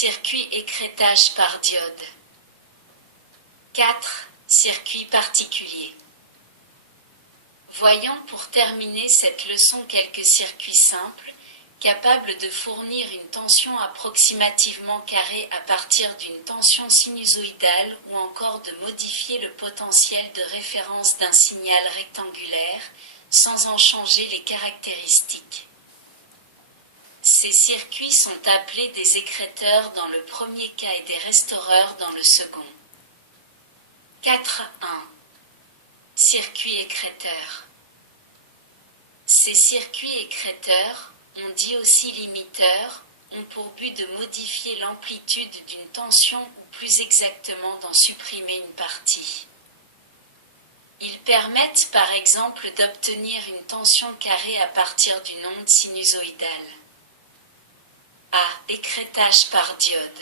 Circuit écrêtage par diode. 4. Circuit particulier. Voyons pour terminer cette leçon quelques circuits simples, capables de fournir une tension approximativement carrée à partir d'une tension sinusoïdale ou encore de modifier le potentiel de référence d'un signal rectangulaire, sans en changer les caractéristiques. Ces circuits sont appelés des écrêteurs dans le premier cas et des restaureurs dans le second. 4.1. Circuit écrêteur. Ces circuits écrêteurs, on dit aussi limiteurs, ont pour but de modifier l'amplitude d'une tension ou plus exactement d'en supprimer une partie. Ils permettent par exemple d'obtenir une tension carrée à partir d'une onde sinusoïdale. A. Écrêtage par diode.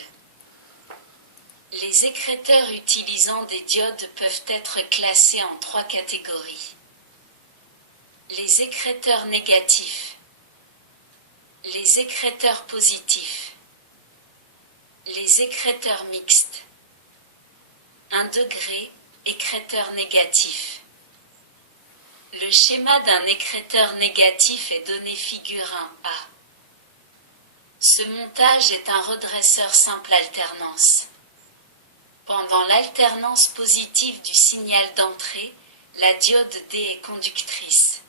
Les écrêteurs utilisant des diodes peuvent être classés en 3 catégories. Les écrêteurs négatifs, les écrêteurs positifs, les écrêteurs mixtes. 1 degré, écrêteur négatif. Le schéma d'un écrêteur négatif est donné figure 1A. Ce montage est un redresseur simple alternance. Pendant l'alternance positive du signal d'entrée, la diode D est conductrice.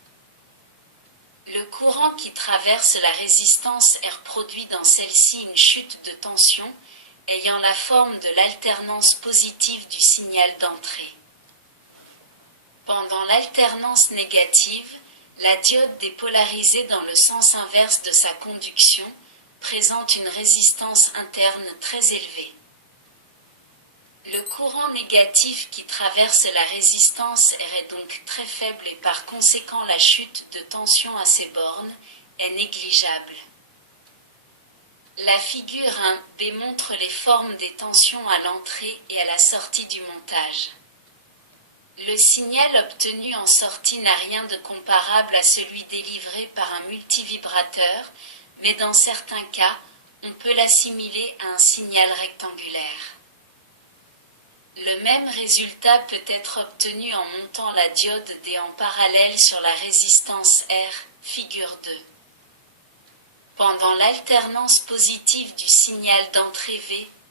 Le courant qui traverse la résistance R produit dans celle-ci une chute de tension, ayant la forme de l'alternance positive du signal d'entrée. Pendant l'alternance négative, la diode dépolarisée dans le sens inverse de sa conduction présente une résistance interne très élevée. Le courant négatif qui traverse la résistance R est donc très faible et par conséquent la chute de tension à ces bornes est négligeable. La figure 1B montre les formes des tensions à l'entrée et à la sortie du montage. Le signal obtenu en sortie n'a rien de comparable à celui délivré par un multivibrateur, mais dans certains cas, on peut l'assimiler à un signal rectangulaire. Le même résultat peut être obtenu en montant la diode D en parallèle sur la résistance R, figure 2. Pendant l'alternance positive du signal d'entrée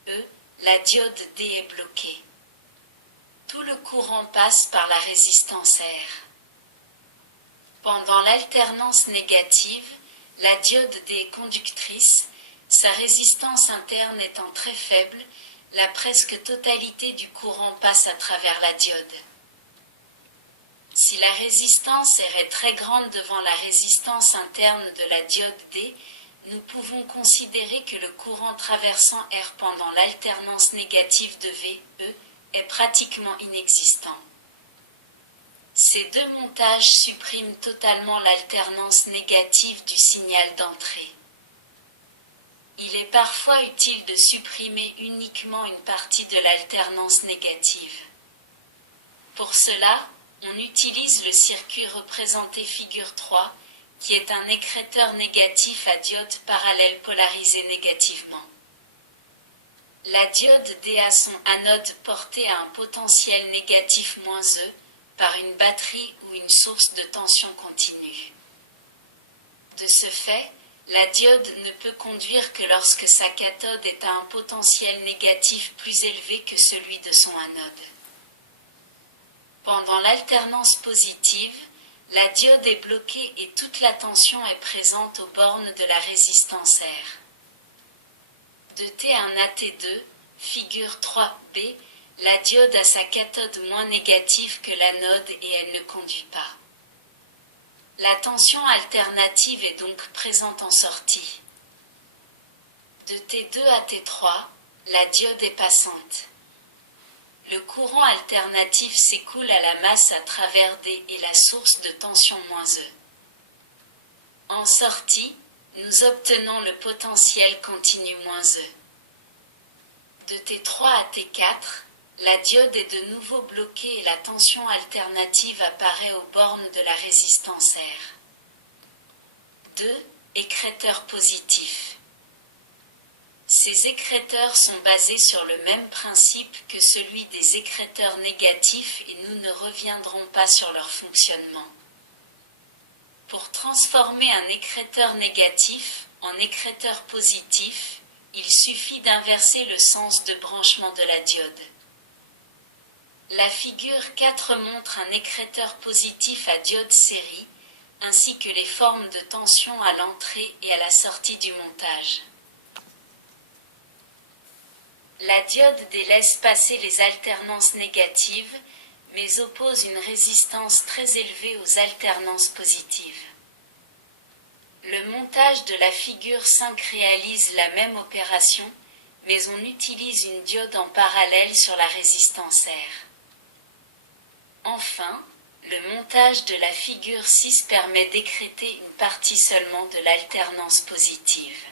VE, la diode D est bloquée. Tout le courant passe par la résistance R. Pendant l'alternance négative, la diode D est conductrice, sa résistance interne étant très faible, la presque totalité du courant passe à travers la diode. Si la résistance R est très grande devant la résistance interne de la diode D, nous pouvons considérer que le courant traversant R pendant l'alternance négative de VE est pratiquement inexistant. Ces deux montages suppriment totalement l'alternance négative du signal d'entrée. Il est parfois utile de supprimer uniquement une partie de l'alternance négative. Pour cela, on utilise le circuit représenté figure 3, qui est un écrêteur négatif à diode parallèle polarisée négativement. La diode D a son anode porté à un potentiel négatif -E par une batterie ou une source de tension continue. De ce fait, la diode ne peut conduire que lorsque sa cathode est à un potentiel négatif plus élevé que celui de son anode. Pendant l'alternance positive, la diode est bloquée et toute la tension est présente aux bornes de la résistance R. De T1 à T2, figure 3B, la diode a sa cathode moins négative que l'anode et elle ne conduit pas. La tension alternative est donc présente en sortie. De T2 à T3, la diode est passante. Le courant alternatif s'écoule à la masse à travers D et la source de tension -E. En sortie, nous obtenons le potentiel continu -E. De T3 à T4, la diode est de nouveau bloquée et la tension alternative apparaît aux bornes de la résistance R. 2. Écrêteur positif. Ces écrêteurs sont basés sur le même principe que celui des écrêteurs négatifs et nous ne reviendrons pas sur leur fonctionnement. Pour transformer un écrêteur négatif en écrêteur positif, il suffit d'inverser le sens de branchement de la diode. La figure 4 montre un écrêteur positif à diode série, ainsi que les formes de tension à l'entrée et à la sortie du montage. La diode délaisse passer les alternances négatives, mais oppose une résistance très élevée aux alternances positives. Le montage de la figure 5 réalise la même opération, mais on utilise une diode en parallèle sur la résistance R. Enfin, le montage de la figure 6 permet d'écréter une partie seulement de l'alternance positive.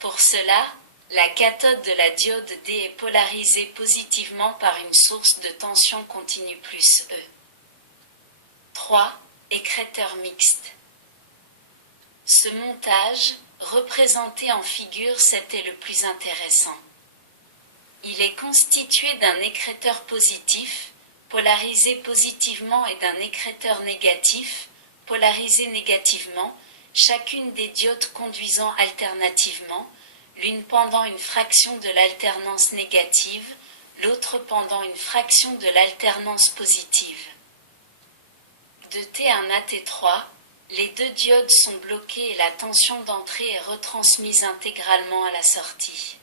Pour cela, la cathode de la diode D est polarisée positivement par une source de tension continue plus E. 3. Écrêteur mixte. Ce montage, représenté en figure 7, est le plus intéressant. Il est constitué d'un écrêteur positif, polarisé positivement, et d'un écrêteur négatif, polarisé négativement, chacune des diodes conduisant alternativement, l'une pendant une fraction de l'alternance négative, l'autre pendant une fraction de l'alternance positive. De T1 à T3, les deux diodes sont bloquées et la tension d'entrée est retransmise intégralement à la sortie.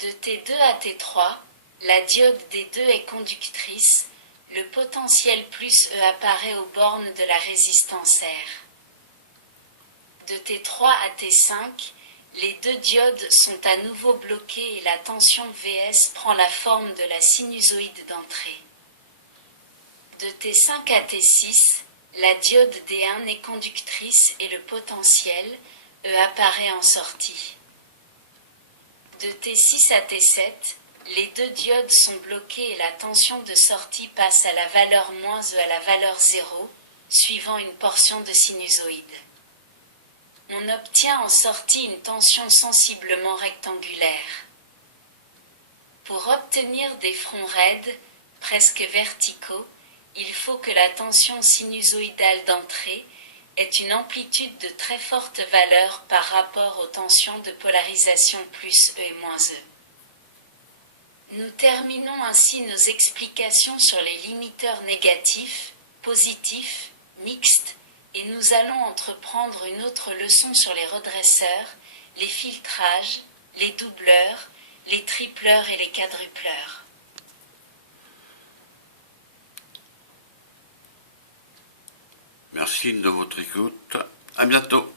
De T2 à T3, la diode D2 est conductrice, le potentiel plus E apparaît aux bornes de la résistance R. De T3 à T5, les deux diodes sont à nouveau bloquées et la tension Vs prend la forme de la sinusoïde d'entrée. De T5 à T6, la diode D1 est conductrice et le potentiel E apparaît en sortie. De T6 à T7, les deux diodes sont bloquées et la tension de sortie passe à la valeur -E à la valeur 0, suivant une portion de sinusoïde. On obtient en sortie une tension sensiblement rectangulaire. Pour obtenir des fronts raides, presque verticaux, il faut que la tension sinusoïdale d'entrée ait une amplitude de très forte valeur par rapport aux tensions de polarisation plus E et -E. Nous terminons ainsi nos explications sur les limiteurs négatifs, positifs, mixtes, et nous allons entreprendre une autre leçon sur les redresseurs, les filtrages, les doubleurs, les tripleurs et les quadrupleurs. Merci de votre écoute. À bientôt.